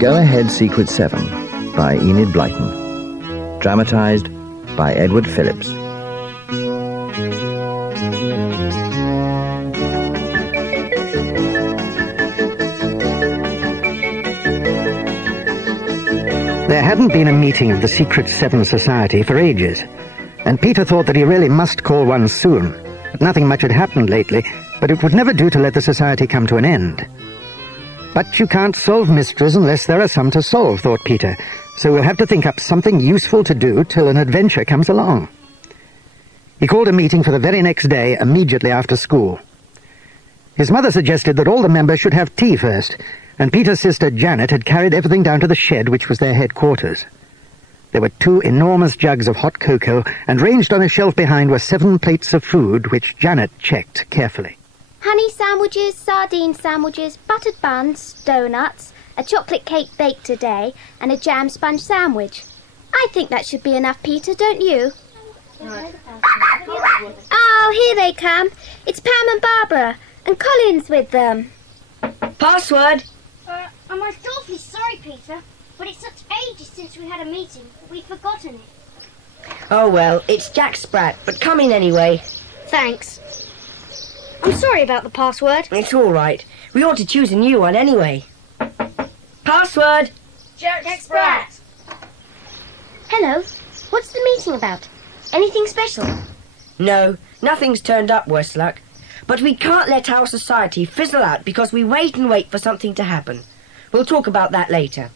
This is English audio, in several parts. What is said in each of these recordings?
Go Ahead Secret 7 by Enid Blyton. Dramatised by Edward Phillips. There hadn't been a meeting of the Secret Seven Society for ages, and Peter thought that he really must call one soon. Nothing much had happened lately, but it would never do to let the society come to an end. But you can't solve mysteries unless there are some to solve, thought Peter, so we'll have to think up something useful to do till an adventure comes along. He called a meeting for the very next day, immediately after school. His mother suggested that all the members should have tea first, and Peter's sister Janet had carried everything down to the shed, which was their headquarters. There were 2 enormous jugs of hot cocoa, and ranged on a shelf behind were 7 plates of food, which Janet checked carefully. Honey sandwiches, sardine sandwiches, buttered buns, donuts, a chocolate cake baked today, and a jam sponge sandwich. I think that should be enough, Peter, don't you? Oh, here they come. It's Pam and Barbara, and Colin's with them. Password? I'm awfully sorry, Peter, but it's such ages since we had a meeting that we've forgotten it. Oh, well, it's Jack Spratt, but come in anyway. Thanks. I'm sorry about the password. It's all right. We ought to choose a new one anyway. Password? Jack Spratt. Hello. What's the meeting about? Anything special? No, nothing's turned up, worse luck. But we can't let our society fizzle out because we wait and wait for something to happen. We'll talk about that later.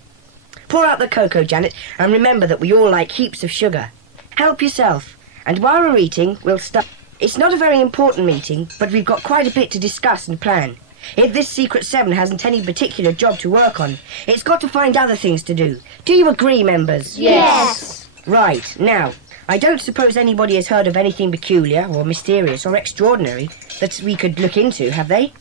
Pour out the cocoa, Janet, and remember that we all like heaps of sugar. Help yourself. And while we're eating, we'll start. It's not a very important meeting, but we've got quite a bit to discuss and plan. If this Secret 7 hasn't any particular job to work on, it's got to find other things to do. Do you agree, members? Yes. Right, now, I don't suppose anybody has heard of anything peculiar or mysterious or extraordinary that we could look into, have they?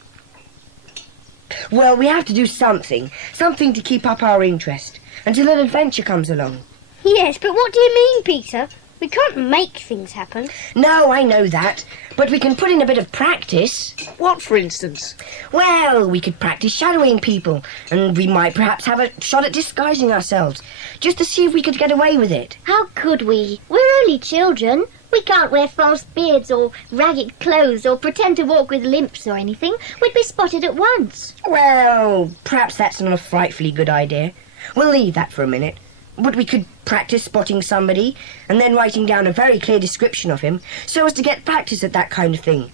Well, we have to do something to keep up our interest, until an adventure comes along. Yes, but what do you mean, Peter? We can't make things happen. No, I know that, but we can put in a bit of practice. What, for instance? Well, we could practice shadowing people, and we might perhaps have a shot at disguising ourselves, just to see if we could get away with it. How could we? We're only children. We can't wear false beards or ragged clothes or pretend to walk with limps or anything. We'd be spotted at once. Well, perhaps that's not a frightfully good idea. We'll leave that for a minute. But we could practice spotting somebody and then writing down a very clear description of him so as to get practice at that kind of thing.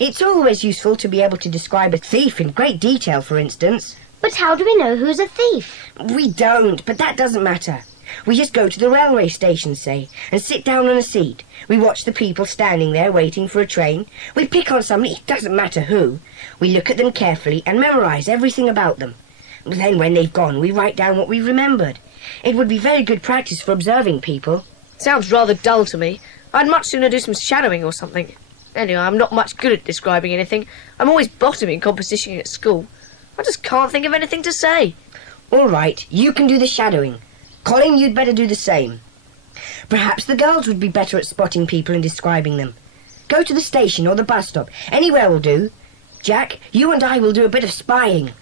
It's always useful to be able to describe a thief in great detail, for instance. But how do we know who's a thief? We don't, but that doesn't matter. We just go to the railway station, say, and sit down on a seat. We watch the people standing there waiting for a train. We pick on somebody, it doesn't matter who. We look at them carefully and memorise everything about them. Then when they've gone, we write down what we remembered. It would be very good practice for observing people. Sounds rather dull to me. I'd much sooner do some shadowing or something. Anyway, I'm not much good at describing anything. I'm always bottom in composition at school. I just can't think of anything to say. All right, you can do the shadowing. Colin, you'd better do the same. Perhaps the girls would be better at spotting people and describing them. Go to the station or the bus stop. Anywhere will do. Jack, you and I will do a bit of spying.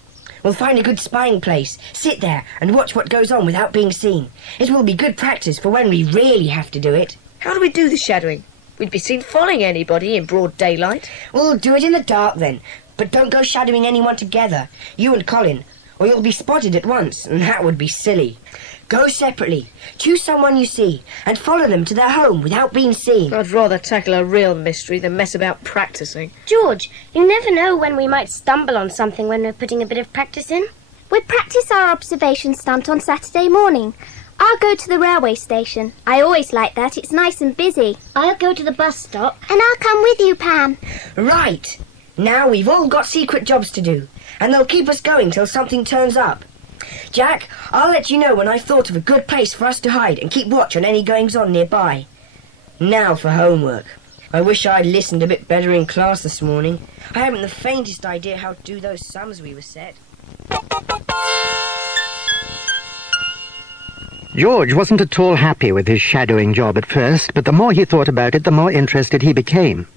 We'll find a good spying place, sit there and watch what goes on without being seen. It will be good practice for when we really have to do it. How do we do the shadowing? We'd be seen following anybody in broad daylight. We'll do it in the dark then, but don't go shadowing anyone together, you and Colin, or you'll be spotted at once, and that would be silly. Go separately, choose someone you see, and follow them to their home without being seen. I'd rather tackle a real mystery than mess about practising. George, you never know when we might stumble on something when we're putting a bit of practice in. We practice our observation stunt on Saturday morning. I'll go to the railway station. I always like that. It's nice and busy. I'll go to the bus stop. And I'll come with you, Pam. Right. Now we've all got secret jobs to do, and they'll keep us going till something turns up. Jack, I'll let you know when I've thought of a good place for us to hide and keep watch on any goings-on nearby. Now for homework. I wish I'd listened a bit better in class this morning. I haven't the faintest idea how to do those sums we were set. George wasn't at all happy with his shadowing job at first, but the more he thought about it, the more interested he became.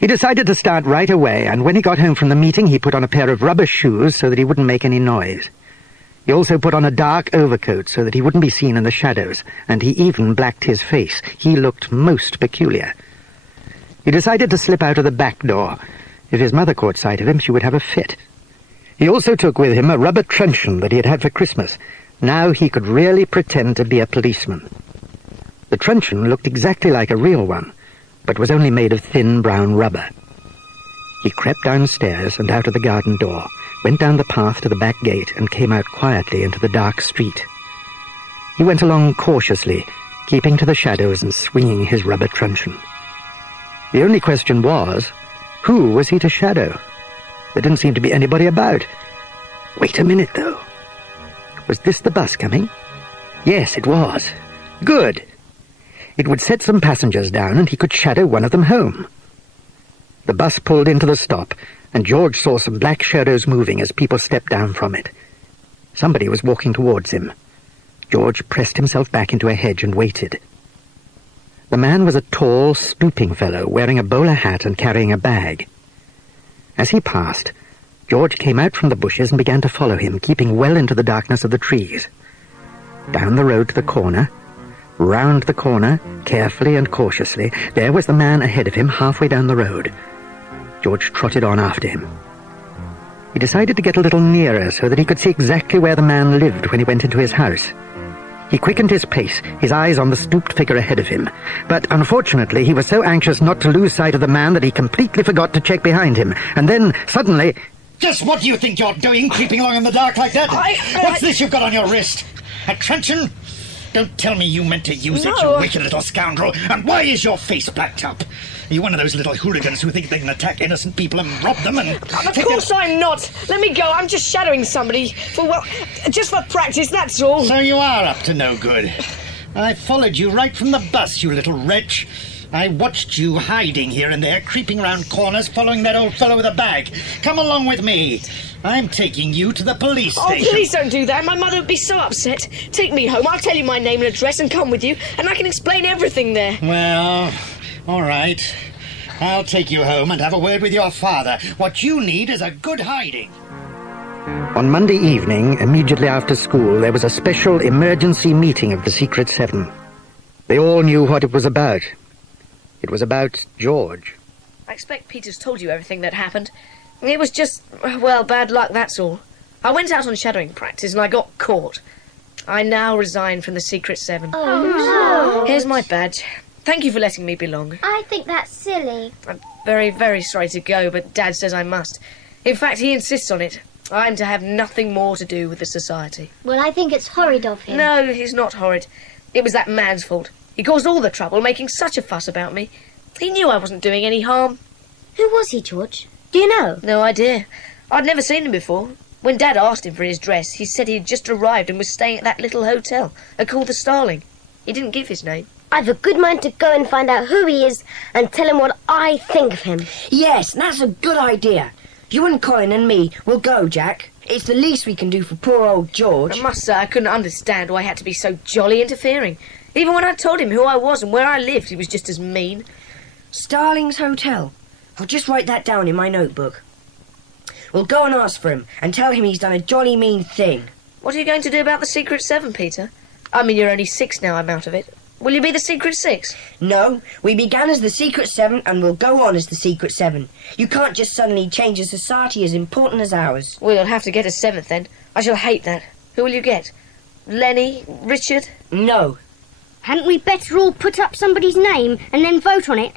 He decided to start right away, and when he got home from the meeting, he put on a pair of rubber shoes so that he wouldn't make any noise. He also put on a dark overcoat so that he wouldn't be seen in the shadows, and he even blacked his face. He looked most peculiar. He decided to slip out of the back door. If his mother caught sight of him, she would have a fit. He also took with him a rubber truncheon that he had had for Christmas. Now he could really pretend to be a policeman. The truncheon looked exactly like a real one, but was only made of thin brown rubber. He crept downstairs and out of the garden door, went down the path to the back gate and came out quietly into the dark street. He went along cautiously, keeping to the shadows and swinging his rubber truncheon. The only question was, who was he to shadow? There didn't seem to be anybody about. Wait a minute, though. Was this the bus coming? Yes, it was. Good. It would set some passengers down and he could shadow one of them home. The bus pulled into the stop, and George saw some black shadows moving as people stepped down from it. Somebody was walking towards him. George pressed himself back into a hedge and waited. The man was a tall, stooping fellow, wearing a bowler hat and carrying a bag. As he passed, George came out from the bushes and began to follow him, keeping well into the darkness of the trees. Down the road to the corner, round the corner, carefully and cautiously, there was the man ahead of him, halfway down the road. George trotted on after him. He decided to get a little nearer so that he could see exactly where the man lived when he went into his house. He quickened his pace, his eyes on the stooped figure ahead of him. But unfortunately, he was so anxious not to lose sight of the man that he completely forgot to check behind him. And then, suddenly... Just what do you think you're doing, creeping along in the dark like that? What's this you've got on your wrist? A truncheon? Don't tell me you meant to use it, you wicked little scoundrel. And why is your face blacked up? Are you one of those little hooligans who think they can attack innocent people and rob them and... Of course I'm not. Let me go. I'm just shadowing somebody. Just for practice, that's all. So you are up to no good. I followed you right from the bus, you little wretch. I watched you hiding here and there, creeping round corners, following that old fellow with a bag. Come along with me. I'm taking you to the police station. Oh, please don't do that. My mother would be so upset. Take me home. I'll tell you my name and address and come with you, and I can explain everything there. Well, all right. I'll take you home and have a word with your father. What you need is a good hiding. On Monday evening, immediately after school, there was a special emergency meeting of the Secret Seven. They all knew what it was about. It was about George. I expect Peter's told you everything that happened. It was just, well, bad luck, that's all. I went out on shadowing practice and I got caught. I now resign from the Secret Seven. Oh, no. Here's my badge. Thank you for letting me belong. I think that's silly. I'm very, very sorry to go, but Dad says I must. In fact, he insists on it. I'm to have nothing more to do with the society. Well, I think it's horrid of him. No, he's not horrid. It was that man's fault. He caused all the trouble, making such a fuss about me. He knew I wasn't doing any harm. Who was he, George? Do you know? No idea. I'd never seen him before. When Dad asked him for his dress, he said he'd just arrived and was staying at that little hotel, called the Starling. He didn't give his name. I've a good mind to go and find out who he is and tell him what I think of him. Yes, that's a good idea. You and Colin and me will go, Jack. It's the least we can do for poor old George. I must say I couldn't understand why he had to be so jolly interfering. Even when I told him who I was and where I lived, he was just as mean. Starling's Hotel. I'll just write that down in my notebook. We'll go and ask for him and tell him he's done a jolly mean thing. What are you going to do about the Secret Seven, Peter? I mean, you're only 6 now, I'm out of it. Will you be the Secret Six? No, we began as the Secret Seven and we'll go on as the Secret Seven. You can't just suddenly change a society as important as ours. Well, you'll have to get a 7th then. I shall hate that. Who will you get? Lenny? Richard? No. Hadn't we better all put up somebody's name and then vote on it?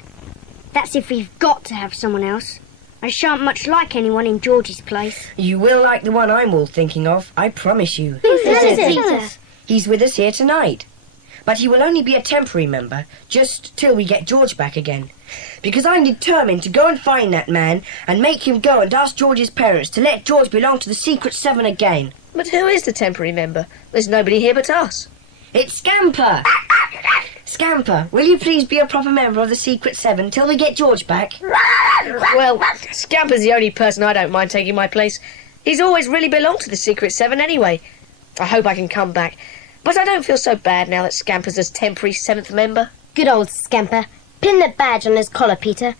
That's if we've got to have someone else. I shan't much like anyone in George's place. You will like the one I'm all thinking of, I promise you. Who is it? He's with us here tonight. But he will only be a temporary member, just till we get George back again. Because I'm determined to go and find that man and make him go and ask George's parents to let George belong to the Secret Seven again. But who is the temporary member? There's nobody here but us. It's Scamper! Scamper, will you please be a proper member of the Secret Seven till we get George back? Well, Scamper's the only person I don't mind taking my place. He's always really belonged to the Secret Seven anyway. I hope I can come back. But I don't feel so bad now that Scamper's a temporary 7th member. Good old Scamper. Pin the badge on his collar, Peter.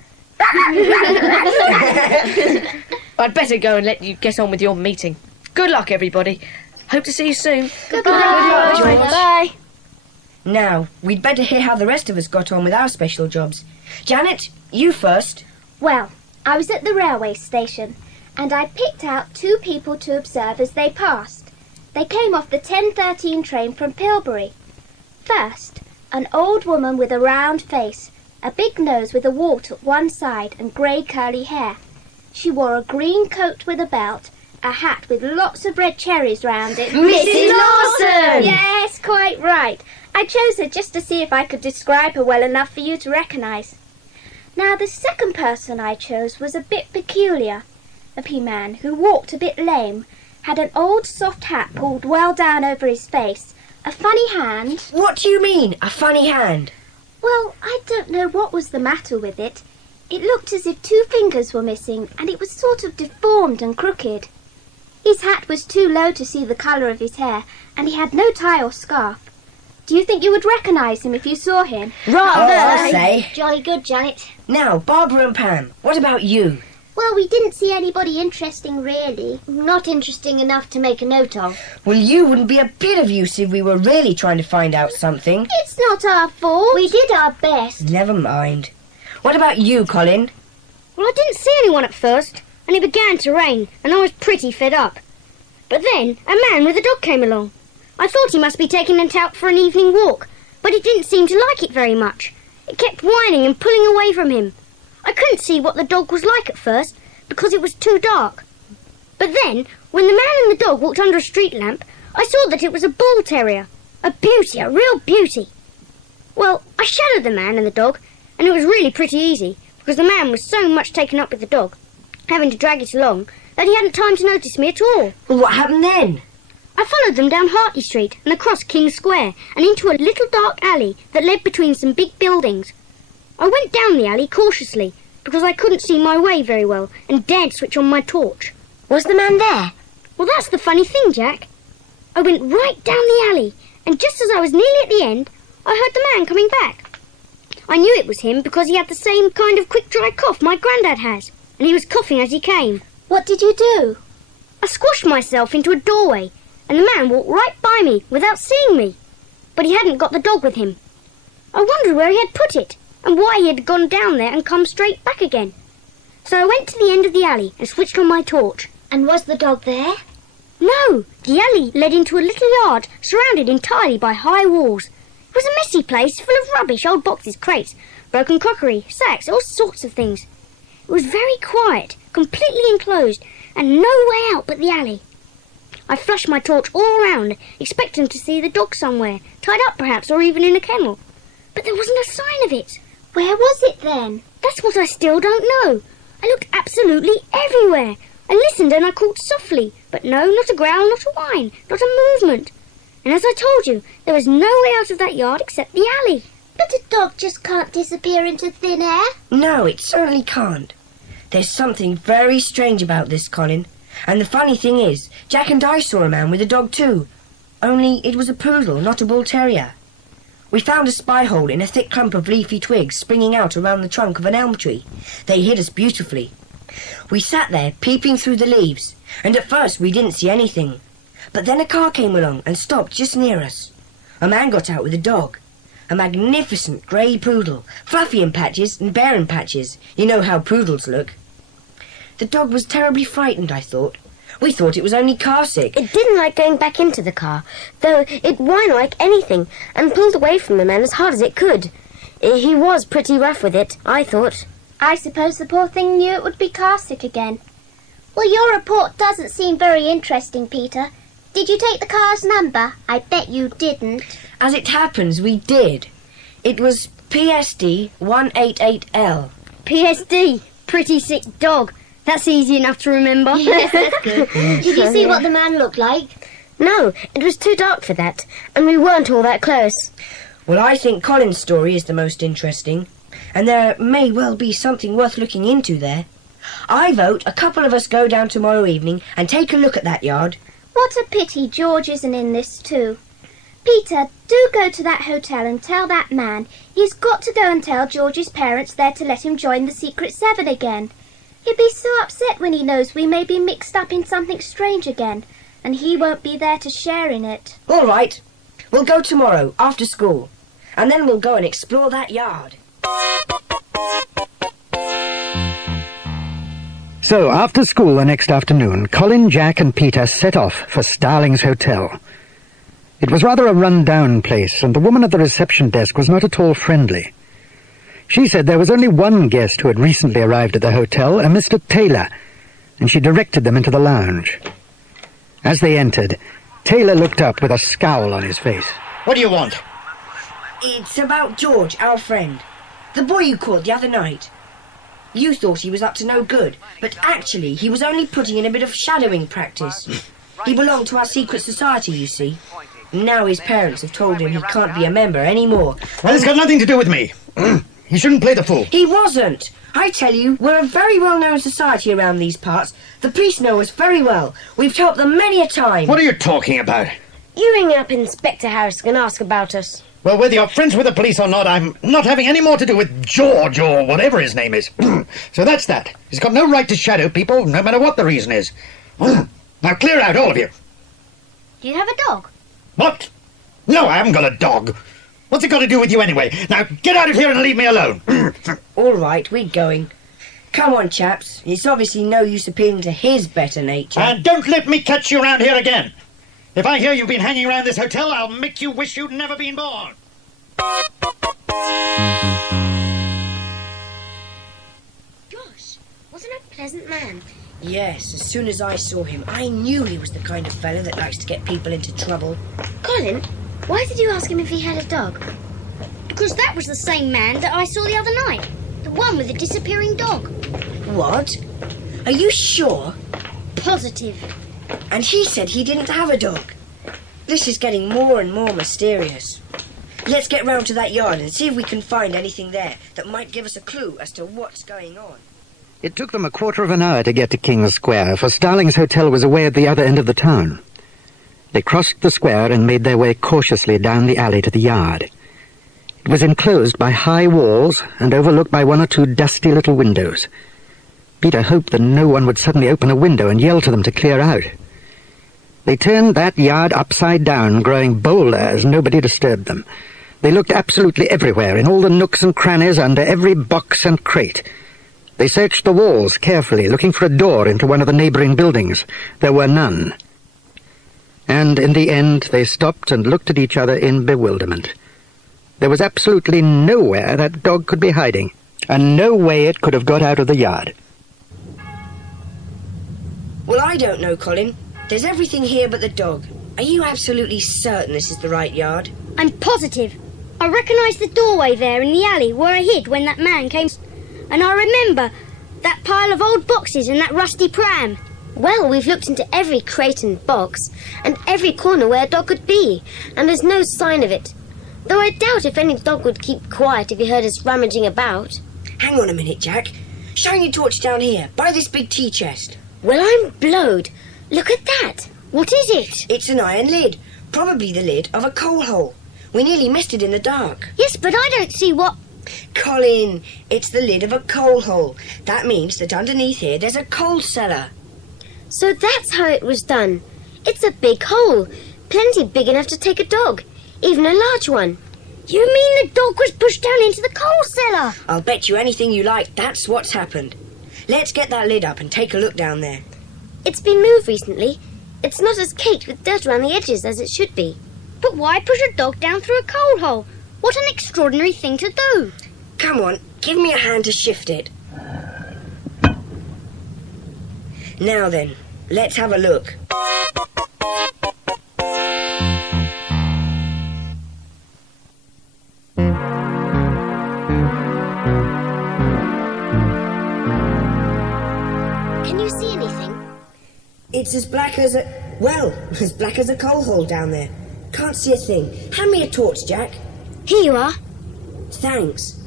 I'd better go and let you get on with your meeting. Good luck, everybody. Hope to see you soon. Goodbye. George. Bye. Now, we'd better hear how the rest of us got on with our special jobs. Janet, you first. Well, I was at the railway station, and I picked out 2 people to observe as they passed. They came off the 10:13 train from Pilbury. First, an old woman with a round face, a big nose with a wart at one side and grey curly hair. She wore a green coat with a belt, a hat with lots of red cherries round it. Mrs. Lawson! Yes, quite right. I chose her just to see if I could describe her well enough for you to recognise. Now, the second person I chose was a bit peculiar. A pea man who walked a bit lame, had an old soft hat pulled well down over his face, a funny hand. What do you mean, a funny hand? Well, I don't know what was the matter with it. It looked as if 2 fingers were missing, and it was sort of deformed and crooked. His hat was too low to see the colour of his hair, and he had no tie or scarf. Do you think you would recognise him if you saw him? Rather. I'll say. Jolly good, Janet. Now, Barbara and Pam, what about you? Well, we didn't see anybody interesting, really. Not interesting enough to make a note of. Well, you wouldn't be a bit of use if we were really trying to find out something. It's not our fault. We did our best. Never mind. What about you, Colin? Well, I didn't see anyone at first, and it began to rain, and I was pretty fed up. But then a man with a dog came along. I thought he must be taking it out for an evening walk, but he didn't seem to like it very much. It kept whining and pulling away from him. I couldn't see what the dog was like at first, because it was too dark. But then, when the man and the dog walked under a street lamp, I saw that it was a bull terrier. A beauty, a real beauty. Well, I shadowed the man and the dog, and it was really pretty easy, because the man was so much taken up with the dog, having to drag it along, that he hadn't time to notice me at all. Well, what happened then? I followed them down Hartley Street and across King's Square and into a little dark alley that led between some big buildings. I went down the alley cautiously because I couldn't see my way very well and dared switch on my torch. Was the man there? Well, that's the funny thing, Jack. I went right down the alley, and just as I was nearly at the end, I heard the man coming back. I knew it was him because he had the same kind of quick dry cough my granddad has, and he was coughing as he came. What did you do? I squashed myself into a doorway, and the man walked right by me without seeing me. But he hadn't got the dog with him. I wondered where he had put it, and why he had gone down there and come straight back again. So I went to the end of the alley and switched on my torch. And was the dog there? No, the alley led into a little yard surrounded entirely by high walls. It was a messy place full of rubbish, old boxes, crates, broken crockery, sacks, all sorts of things. It was very quiet, completely enclosed, and no way out but the alley. I flashed my torch all round, expecting to see the dog somewhere, tied up perhaps, or even in a kennel. But there wasn't a sign of it. Where was it then? That's what I still don't know. I looked absolutely everywhere. I listened and I called softly, but no, not a growl, not a whine, not a movement. And as I told you, there was no way out of that yard except the alley. But a dog just can't disappear into thin air. No, it certainly can't. There's something very strange about this, Colin. And the funny thing is, Jack and I saw a man with a dog too. Only it was a poodle, not a bull terrier. We found a spy hole in a thick clump of leafy twigs springing out around the trunk of an elm tree. They hid us beautifully. We sat there, peeping through the leaves, and at first we didn't see anything. But then a car came along and stopped just near us. A man got out with a dog. A magnificent grey poodle, fluffy in patches and bare in patches. You know how poodles look. The dog was terribly frightened, I thought. We thought it was only car sick. It didn't like going back into the car, though it whined like anything and pulled away from the man as hard as it could. He was pretty rough with it, I thought. I suppose the poor thing knew it would be car sick again. Well, your report doesn't seem very interesting, Peter. Did you take the car's number? I bet you didn't. As it happens, we did. It was PSD 188L. PSD, pretty sick dog. That's easy enough to remember. Yes, that's good. Did you see what the man looked like? No, it was too dark for that, and we weren't all that close. Well, I think Colin's story is the most interesting, and there may well be something worth looking into there. I vote a couple of us go down tomorrow evening and take a look at that yard. What a pity George isn't in this too. Peter, do go to that hotel and tell that man he's got to go and tell George's parents they're to let him join the Secret Seven again. He'll be so upset when he knows we may be mixed up in something strange again. and he won't be there to share in it. All right. We'll go tomorrow, after school. And then we'll go and explore that yard. So, after school the next afternoon, Colin, Jack and Peter set off for Starling's Hotel. It was rather a run-down place, and the woman at the reception desk was not at all friendly. She said there was only one guest who had recently arrived at the hotel, a Mr. Taylor, and she directed them into the lounge. As they entered, Taylor looked up with a scowl on his face. What do you want? It's about George, our friend. The boy you called the other night. You thought he was up to no good, but actually he was only putting in a bit of shadowing practice. He belonged to our secret society, you see. Now his parents have told him he can't be a member anymore. Well, it's got nothing to do with me. He shouldn't play the fool. He wasn't. I tell you, we're a very well-known society around these parts. The police know us very well. We've helped them many a time. What are you talking about? You ring up Inspector Harris and ask about us. Well, whether you're friends with the police or not, I'm not having any more to do with George or whatever his name is. So that's that. He's got no right to shadow people, no matter what the reason is. Now clear out, all of you. Do you have a dog? What? No, I haven't got a dog. What's it got to do with you anyway? Now get out of here and leave me alone. All right, we're going. Come on, chaps. It's obviously no use appealing to his better nature. And don't let me catch you around here again. If I hear you've been hanging around this hotel, I'll make you wish you'd never been born. Gosh, wasn't a pleasant man. Yes, as soon as I saw him, I knew he was the kind of fellow that likes to get people into trouble. Colin, why did you ask him if he had a dog? Because that was the same man that I saw the other night. The one with the disappearing dog. What? Are you sure? Positive. And he said he didn't have a dog. This is getting more and more mysterious. Let's get round to that yard and see if we can find anything there that might give us a clue as to what's going on. It took them a quarter of an hour to get to King's Square, for Starling's Hotel was away at the other end of the town. They crossed the square and made their way cautiously down the alley to the yard. It was enclosed by high walls and overlooked by one or two dusty little windows. Peter hoped that no one would suddenly open a window and yell to them to clear out. They turned that yard upside down, growing bolder as nobody disturbed them. They looked absolutely everywhere, in all the nooks and crannies, under every box and crate. They searched the walls carefully, looking for a door into one of the neighbouring buildings. There were none. And in the end, they stopped and looked at each other in bewilderment. There was absolutely nowhere that dog could be hiding, and no way it could have got out of the yard. Well, I don't know, Colin. There's everything here but the dog. Are you absolutely certain this is the right yard? I'm positive. I recognise the doorway there in the alley where I hid when that man came. And I remember that pile of old boxes and that rusty pram. Well, we've looked into every crate and box, and every corner where a dog could be, and there's no sign of it. Though I doubt if any dog would keep quiet if he heard us rummaging about. Hang on a minute, Jack. Shine your torch down here, by this big tea chest. Well, I'm blowed. Look at that. What is it? It's an iron lid. Probably the lid of a coal hole. We nearly missed it in the dark. Yes, but I don't see what... Colin, it's the lid of a coal hole. That means that underneath here there's a coal cellar. So that's how it was done. It's a big hole. Plenty big enough to take a dog. Even a large one. You mean the dog was pushed down into the coal cellar? I'll bet you anything you like that's what's happened. Let's get that lid up and take a look down there. It's been moved recently. It's not as caked with dirt around the edges as it should be. But why push a dog down through a coal hole? What an extraordinary thing to do. Come on, give me a hand to shift it. Now then, let's have a look. Can you see anything? It's as black as a... well, as black as a coal hole down there. Can't see a thing. Hand me a torch, Jack. Here you are. Thanks.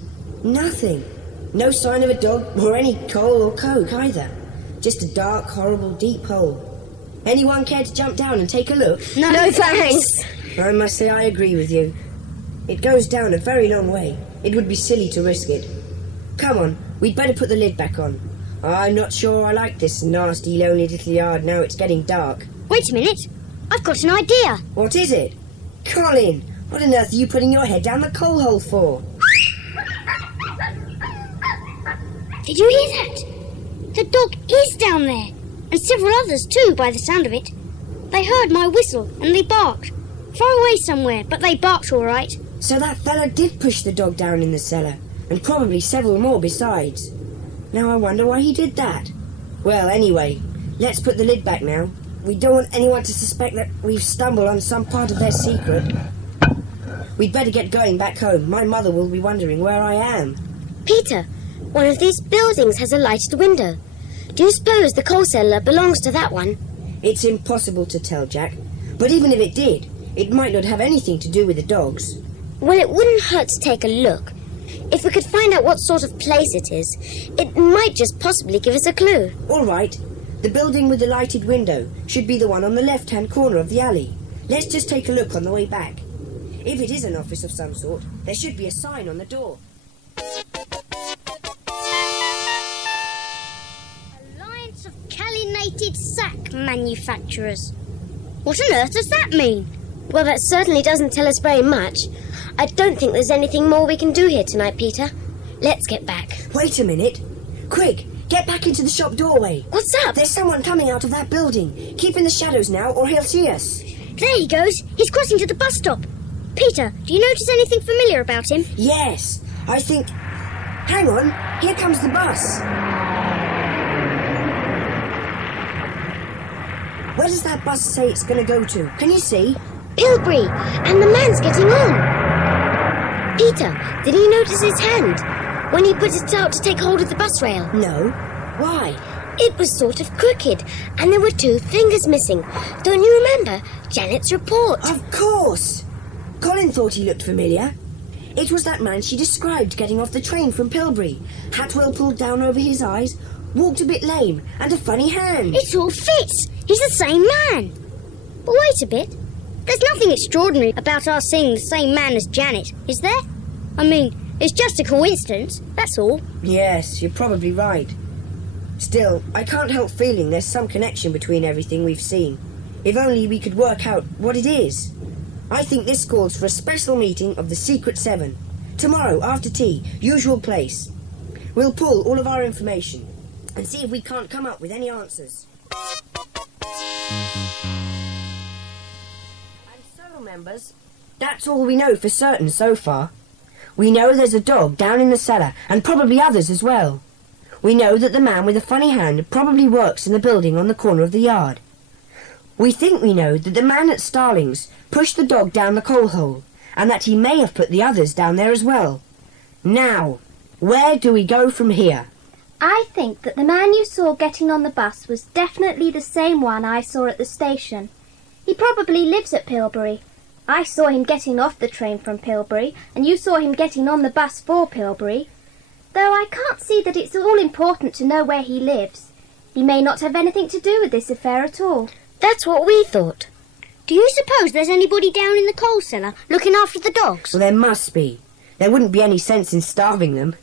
Nothing. No sign of a dog or any coal or coke either. Just a dark, horrible, deep hole. Anyone care to jump down and take a look? No thanks. I must say I agree with you. It goes down a very long way. It would be silly to risk it. Come on, we'd better put the lid back on. I'm not sure I like this nasty, lonely little yard now it's getting dark. Wait a minute. I've got an idea. What is it? Colin, what on earth are you putting your head down the coal hole for? Did you hear that? The dog is down there, and several others too, by the sound of it. They heard my whistle, and they barked. Far away somewhere, but they barked all right. So that fella did push the dog down in the cellar, and probably several more besides. Now I wonder why he did that. Well, anyway, let's put the lid back now. We don't want anyone to suspect that we've stumbled on some part of their secret. We'd better get going back home. My mother will be wondering where I am. Peter, one of these buildings has a lighted window. Do you suppose the coal cellar belongs to that one? It's impossible to tell, Jack. But even if it did, it might not have anything to do with the dogs. Well, it wouldn't hurt to take a look. If we could find out what sort of place it is, it might just possibly give us a clue. All right. The building with the lighted window should be the one on the left-hand corner of the alley. Let's just take a look on the way back. If it is an office of some sort, there should be a sign on the door. Alliance of Calinated Sack Manufacturers. What on earth does that mean? Well, that certainly doesn't tell us very much. I don't think there's anything more we can do here tonight, Peter. Let's get back. Wait a minute. Quick, get back into the shop doorway. What's up? There's someone coming out of that building. Keep in the shadows now, or he'll see us. There he goes. He's crossing to the bus stop. Peter, do you notice anything familiar about him? Yes, I think... Hang on, here comes the bus. Where does that bus say it's going to go to? Can you see? Pilbury, and the man's getting on. Peter, did you notice his hand when he put it out to take hold of the bus rail? No. Why? It was sort of crooked, and there were 2 fingers missing. Don't you remember Janet's report? Of course. Colin thought he looked familiar. It was that man she described getting off the train from Pilbury. Hat well pulled down over his eyes, walked a bit lame, and a funny hand. It all fits. He's the same man. But wait a bit. There's nothing extraordinary about our seeing the same man as Janet, is there? I mean, it's just a coincidence, that's all. Yes, you're probably right. Still, I can't help feeling there's some connection between everything we've seen. If only we could work out what it is. I think this calls for a special meeting of the Secret Seven. Tomorrow, after tea, usual place. We'll pull all of our information and see if we can't come up with any answers. And so, members, that's all we know for certain so far. We know there's a dog down in the cellar, and probably others as well. We know that the man with the funny hand probably works in the building on the corner of the yard. We think we know that the man at Starling's pushed the dog down the coal hole, and that he may have put the others down there as well. Now, where do we go from here? I think that the man you saw getting on the bus was definitely the same one I saw at the station. He probably lives at Pilbury. I saw him getting off the train from Pilbury, and you saw him getting on the bus for Pilbury. Though I can't see that it's all important to know where he lives. He may not have anything to do with this affair at all. That's what we thought. Do you suppose there's anybody down in the coal cellar looking after the dogs? Well, there must be. There wouldn't be any sense in starving them.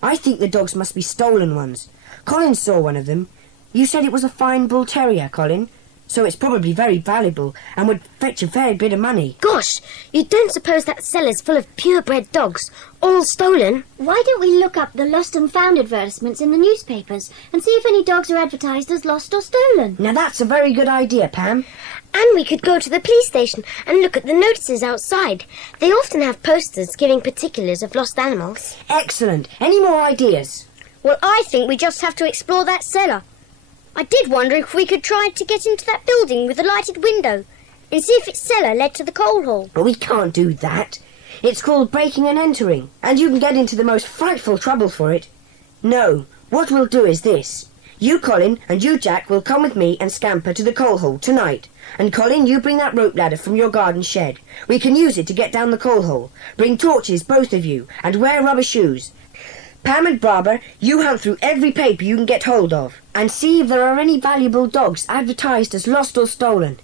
I think the dogs must be stolen ones. Colin saw one of them. You said it was a fine bull terrier, Colin, so it's probably very valuable and would fetch a fair bit of money. Gosh, you don't suppose that cellar's full of purebred dogs, all stolen? Why don't we look up the lost and found advertisements in the newspapers and see if any dogs are advertised as lost or stolen? Now that's a very good idea, Pam. And we could go to the police station and look at the notices outside. They often have posters giving particulars of lost animals. Excellent. Any more ideas? Well, I think we just have to explore that cellar. I did wonder if we could try to get into that building with the lighted window and see if its cellar led to the coal hole. But we can't do that. It's called breaking and entering, and you can get into the most frightful trouble for it. No, what we'll do is this. You, Colin, and you, Jack, will come with me and scamper to the coal hole tonight. And, Colin, you bring that rope ladder from your garden shed. We can use it to get down the coal hole. Bring torches, both of you, and wear rubber shoes. Pam and Barbara, you hunt through every paper you can get hold of, and see if there are any valuable dogs advertised as lost or stolen.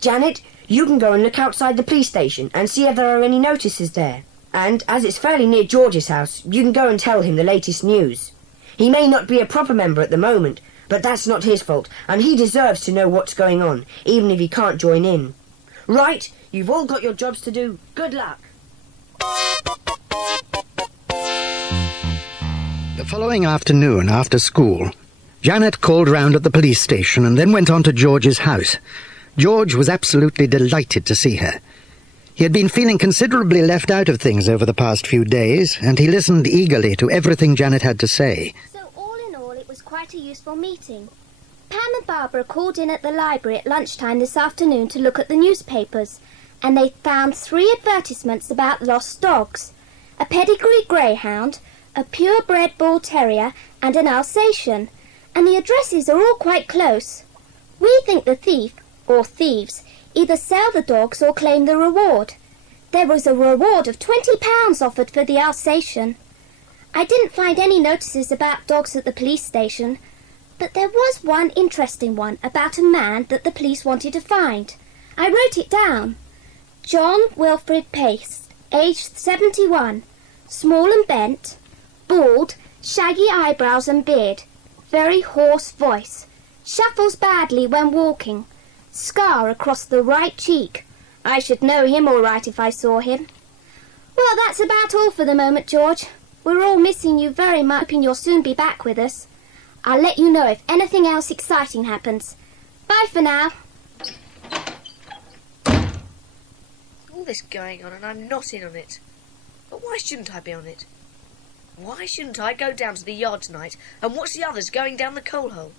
Janet, you can go and look outside the police station and see if there are any notices there. And, as it's fairly near George's house, you can go and tell him the latest news. He may not be a proper member at the moment, But that's not his fault, and he deserves to know what's going on, even if he can't join in. Right, you've all got your jobs to do. Good luck. The following afternoon, after school, Janet called round at the police station and then went on to George's house. George was absolutely delighted to see her. He had been feeling considerably left out of things over the past few days, and he listened eagerly to everything Janet had to say. So all in all, it was quite a useful meeting. Pam and Barbara called in at the library at lunchtime this afternoon to look at the newspapers, and they found 3 advertisements about lost dogs: a pedigree greyhound, a purebred bull terrier, and an Alsatian. And the addresses are all quite close. We think the thief, or thieves, either sell the dogs or claim the reward. There was a reward of £20 offered for the Alsatian. I didn't find any notices about dogs at the police station, but there was one interesting one about a man that the police wanted to find. I wrote it down. John Wilfrid Pace, aged 71, small and bent, bald, shaggy eyebrows and beard, very hoarse voice, shuffles badly when walking, scar across the right cheek. I should know him all right if I saw him. Well, that's about all for the moment, George. We're all missing you very much, hoping you'll soon be back with us. I'll let you know if anything else exciting happens. Bye for now. All this going on and I'm not in on it. But why shouldn't I be on it? Why shouldn't I go down to the yard tonight and watch the others going down the coal hole?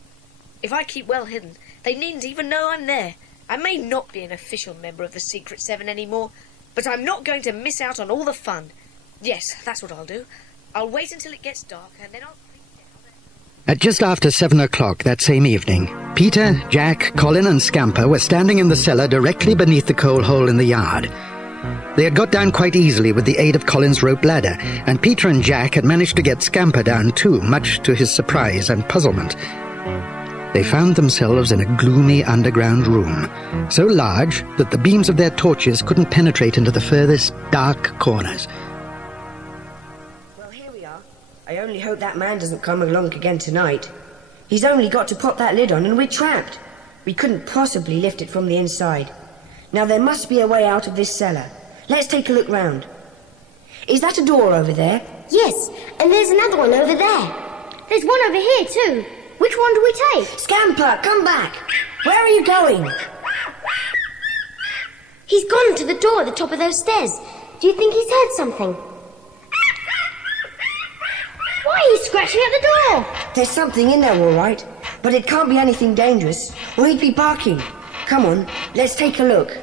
If I keep well hidden, they needn't even know I'm there. I may not be an official member of the Secret Seven anymore, but I'm not going to miss out on all the fun. Yes, that's what I'll do. I'll wait until it gets dark and then I'll... At just after 7 o'clock that same evening, Peter, Jack, Colin and Scamper were standing in the cellar directly beneath the coal hole in the yard. They had got down quite easily with the aid of Colin's rope ladder, and Peter and Jack had managed to get Scamper down too, much to his surprise and puzzlement. They found themselves in a gloomy underground room, so large that the beams of their torches couldn't penetrate into the furthest dark corners. Well, here we are. I only hope that man doesn't come along again tonight. He's only got to pop that lid on and we're trapped. We couldn't possibly lift it from the inside. Now there must be a way out of this cellar. Let's take a look round. Is that a door over there? Yes, and there's another one over there. There's one over here too. Which one do we take? Scamper, come back! Where are you going? He's gone to the door at the top of those stairs. Do you think he's heard something? Why are you scratching at the door? There's something in there, all right. But it can't be anything dangerous, or he'd be barking. Come on, let's take a look.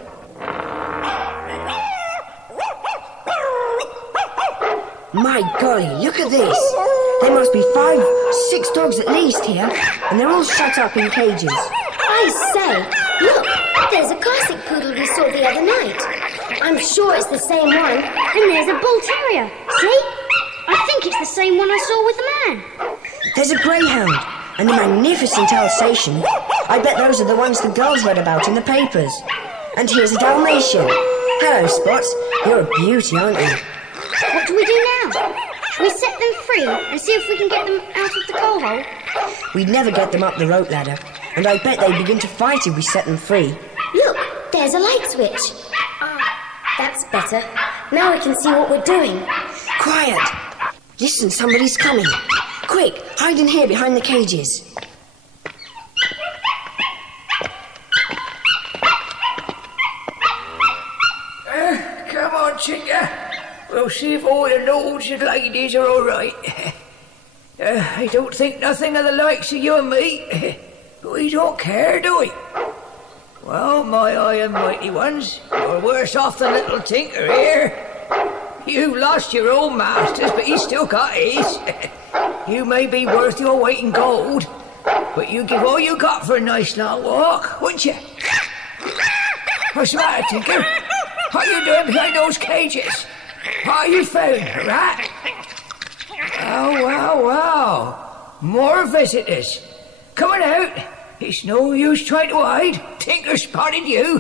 My golly, look at this. There must be 5, 6 dogs at least here, and they're all shut up in cages. I say, look, there's a classic poodle we saw the other night. I'm sure it's the same one. And there's a bull terrier. See? I think it's the same one I saw with the man. There's a greyhound and a magnificent Alsatian. I bet those are the ones the girls read about in the papers. And here's a Dalmatian. Hello, Spots. You're a beauty, aren't you? What do we do now? We set them free and see if we can get them out of the coal hole. We'd never get them up the rope ladder, and I bet they'd begin to fight if we set them free. Look, there's a light switch. That's better. Now we can see what we're doing. Quiet! Listen, somebody's coming. Quick, hide in here behind the cages. Come on, Chica. We'll see if all the lords and ladies are all right. I don't think nothing of the likes of you and me. We don't care, do we? Well, my high and mighty ones, you're worse off than little Tinker here. You lost your old masters, but he's still got his. You may be worth your weight in gold, but you give all you got for a nice long walk, wouldn't you? What's the matter, Tinker? What are you doing behind those cages? What are you found, a rat? Wow. More visitors. Coming out. It's no use trying to hide. Tinker spotted you.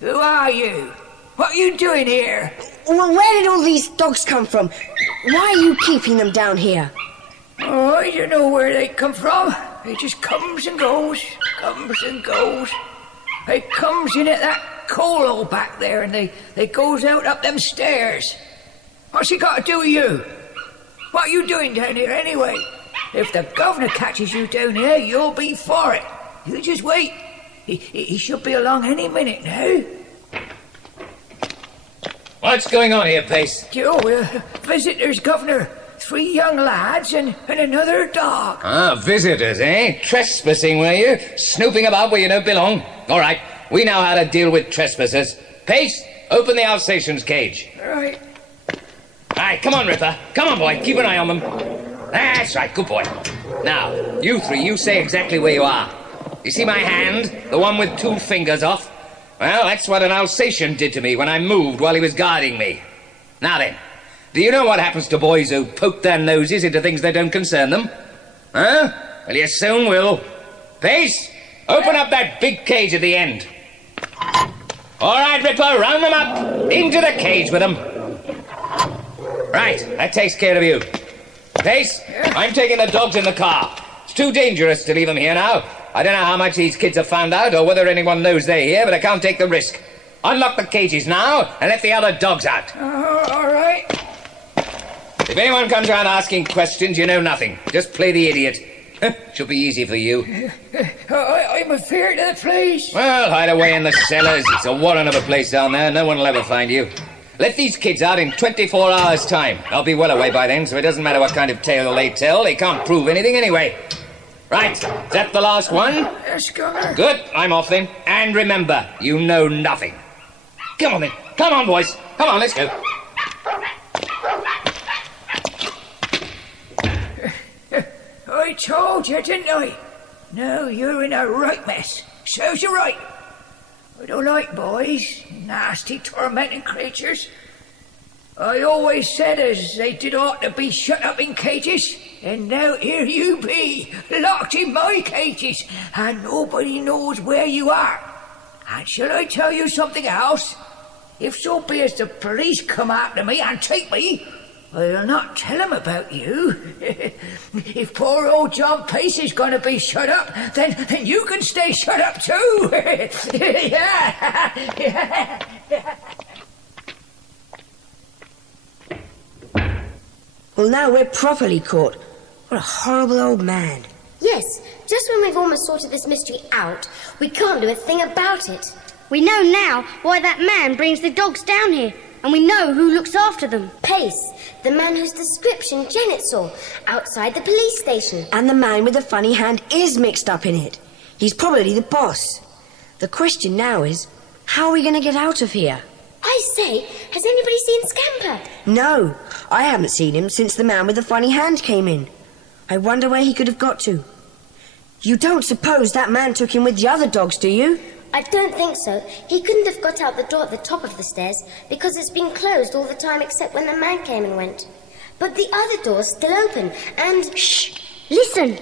Who are you? What are you doing here? Well, where did all these dogs come from? Why are you keeping them down here? Oh, I don't know where they come from. He just comes and goes, comes and goes. He comes in at that coal hole back there and they goes out up them stairs. What's he got to do with you? What are you doing down here anyway? If the governor catches you down here, you'll be for it. You just wait. He should be along any minute now. What's going on here, Pace? Joe, visitors, Governor. 3 young lads and another dog. Ah, visitors, eh? Trespassing, were you? Snooping about where you don't belong? All right, we know how to deal with trespassers. Pace, open the Alsatian's cage. Right. All right, come on, Ripper. Come on, boy, keep an eye on them. That's right, good boy. Now, you 3, you say exactly where you are. You see my hand? The one with 2 fingers off? Well, that's what an Alsatian did to me when I moved while he was guarding me. Now then, do you know what happens to boys who poke their noses into things that don't concern them? Huh? Well, you soon will. Pace, open up that big cage at the end. All right, Ripper, round them up. Into the cage with them. Right, that takes care of you. Pace, I'm taking the dogs in the car. It's too dangerous to leave them here now. I don't know how much these kids have found out or whether anyone knows they're here, but I can't take the risk. Unlock the cages now and let the other dogs out. All right. If anyone comes around asking questions, you know nothing. Just play the idiot. Should be easy for you. I'm afeard of the place. Well, hide away in the cellars. It's a warren of a place down there. No one will ever find you. Let these kids out in 24 hours' time. I'll be well away by then, so it doesn't matter what kind of tale they tell. They can't prove anything anyway. Right, is that the last one? Yes, Governor. Good, I'm off then. And remember, you know nothing. Come on then. Come on, boys. Come on, let's go. I told you, didn't I? No, you're in a right mess. Serves you right. I don't like boys, nasty, tormenting creatures. I always said as they did ought to be shut up in cages, and now here you be, locked in my cages, and nobody knows where you are. And shall I tell you something else? If so be as the police come after me and take me, I'll not tell them about you. If poor old John Pace is going to be shut up, then you can stay shut up too. Well, now we're properly caught. What a horrible old man. Yes, just when we've almost sorted this mystery out, we can't do a thing about it. We know now why that man brings the dogs down here, and we know who looks after them. Pace, the man whose description Janet saw outside the police station. And the man with the funny hand is mixed up in it. He's probably the boss. The question now is, how are we going to get out of here? I say, has anybody seen Scamper? No, I haven't seen him since the man with the funny hand came in. I wonder where he could have got to. You don't suppose that man took him with the other dogs, do you? I don't think so. He couldn't have got out the door at the top of the stairs because it's been closed all the time except when the man came and went. But the other door's still open and... Shh! Listen!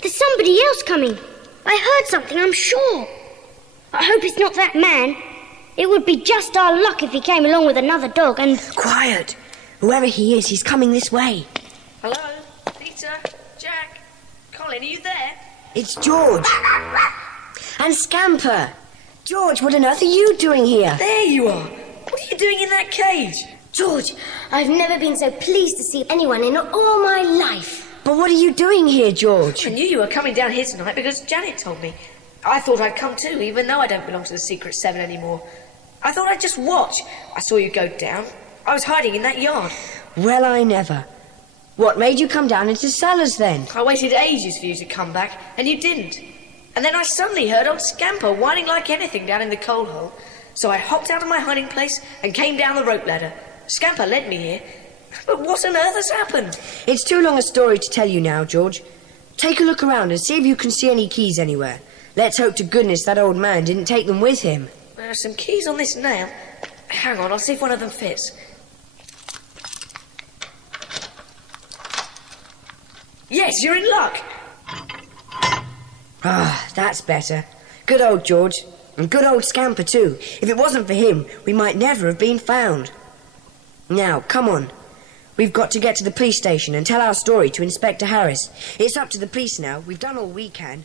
There's somebody else coming. I heard something, I'm sure. I hope it's not that man. It would be just our luck if he came along with another dog and... Quiet! Whoever he is, he's coming this way. Hello? Peter? Jack? Colin, are you there? It's George. And Scamper. George, what on earth are you doing here? There you are. What are you doing in that cage? George, I've never been so pleased to see anyone in all my life. But what are you doing here, George? I knew you were coming down here tonight because Janet told me. I thought I'd come too, even though I don't belong to the Secret Seven anymore. I thought I'd just watch. I saw you go down. I was hiding in that yard. Well, I never. What made you come down into cellars then? I waited ages for you to come back, and you didn't. And then I suddenly heard old Scamper whining like anything down in the coal hole. So I hopped out of my hiding place and came down the rope ladder. Scamper led me here. But what on earth has happened? It's too long a story to tell you now, George. Take a look around and see if you can see any keys anywhere. Let's hope to goodness that old man didn't take them with him. There are some keys on this nail. Hang on, I'll see if one of them fits. Yes, you're in luck. Ah, that's better. Good old George. And good old Scamper, too. If it wasn't for him, we might never have been found. Now, come on. We've got to get to the police station and tell our story to Inspector Harris. It's up to the police now. We've done all we can.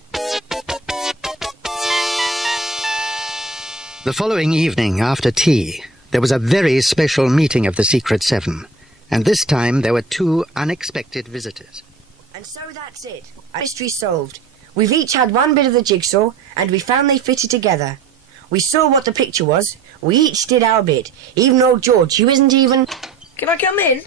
The following evening, after tea, there was a very special meeting of the Secret Seven. And this time there were 2 unexpected visitors. And so that's it. Our mystery solved. We've each had one bit of the jigsaw, and we found they fitted together. We saw what the picture was. We each did our bit. Even old George, who isn't even... Can I come in?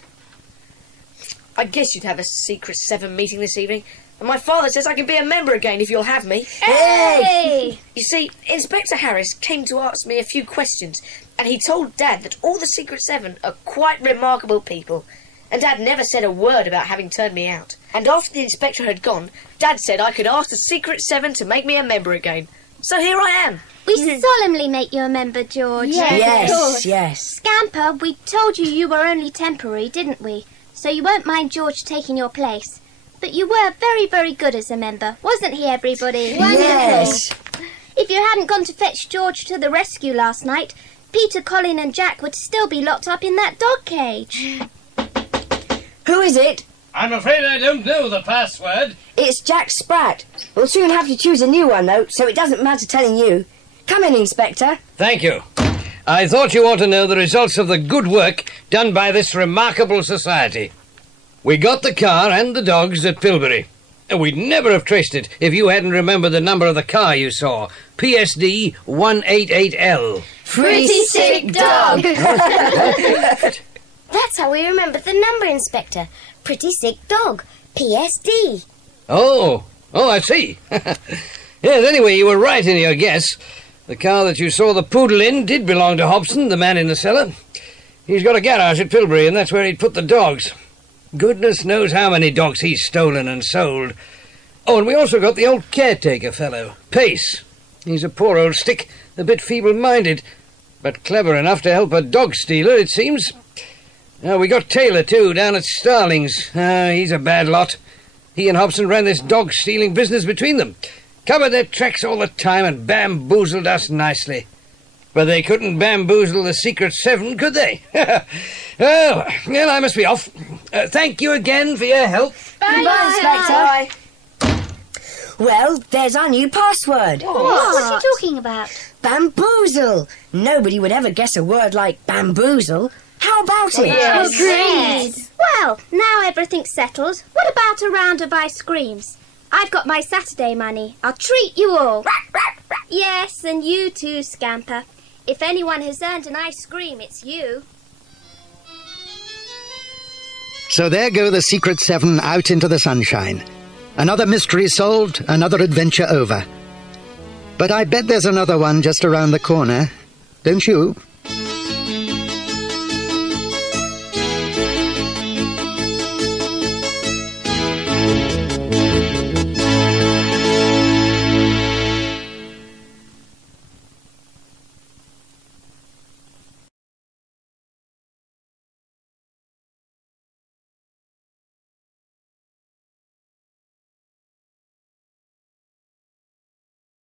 I guess you'd have a Secret Seven meeting this evening. And my father says I can be a member again if you'll have me. Hey! You see, Inspector Harris came to ask me a few questions, and he told Dad that all the Secret Seven are quite remarkable people. And Dad never said a word about having turned me out. And after the inspector had gone, Dad said I could ask the Secret Seven to make me a member again. So here I am. We solemnly make you a member, George. Yes. Scamper, we told you were only temporary, didn't we? So you won't mind George taking your place. But you were very, very good as a member, wasn't he, everybody? Yes. If you hadn't gone to fetch George to the rescue last night, Peter, Colin and Jack would still be locked up in that dog cage. Who is it? I'm afraid I don't know the password. It's Jack Spratt. We'll soon have to choose a new one, though, so it doesn't matter telling you. Come in, Inspector. Thank you. I thought you ought to know the results of the good work done by this remarkable society. We got the car and the dogs at Pilbury. We'd never have traced it if you hadn't remembered the number of the car you saw. PSD 188L. Pretty sick dog. That's how we remembered the number, Inspector. Pretty sick dog. PSD. Oh, I see. Yes, anyway, you were right in your guess. The car that you saw the poodle in did belong to Hobson, the man in the cellar. He's got a garage at Pilbury, and that's where he'd put the dogs. Goodness knows how many dogs he's stolen and sold. Oh, and we also got the old caretaker fellow, Pace. He's a poor old stick, a bit feeble-minded, but clever enough to help a dog stealer, it seems. We got Taylor, too, down at Starling's. He's a bad lot. He and Hobson ran this dog-stealing business between them. Covered their tracks all the time and bamboozled us nicely. But they couldn't bamboozle the Secret Seven, could they? Well, I must be off. Thank you again for your help. Bye, Inspector. Well, there's our new password. What's he talking about? Bamboozle. Nobody would ever guess a word like bamboozle. How about it? Yes. Well, now everything's settled. What about a round of ice creams? I've got my Saturday money. I'll treat you all. Yes, and you too, Scamper. If anyone has earned an ice cream, it's you. So there go the Secret Seven out into the sunshine. Another mystery solved, another adventure over. But I bet there's another one just around the corner, don't you?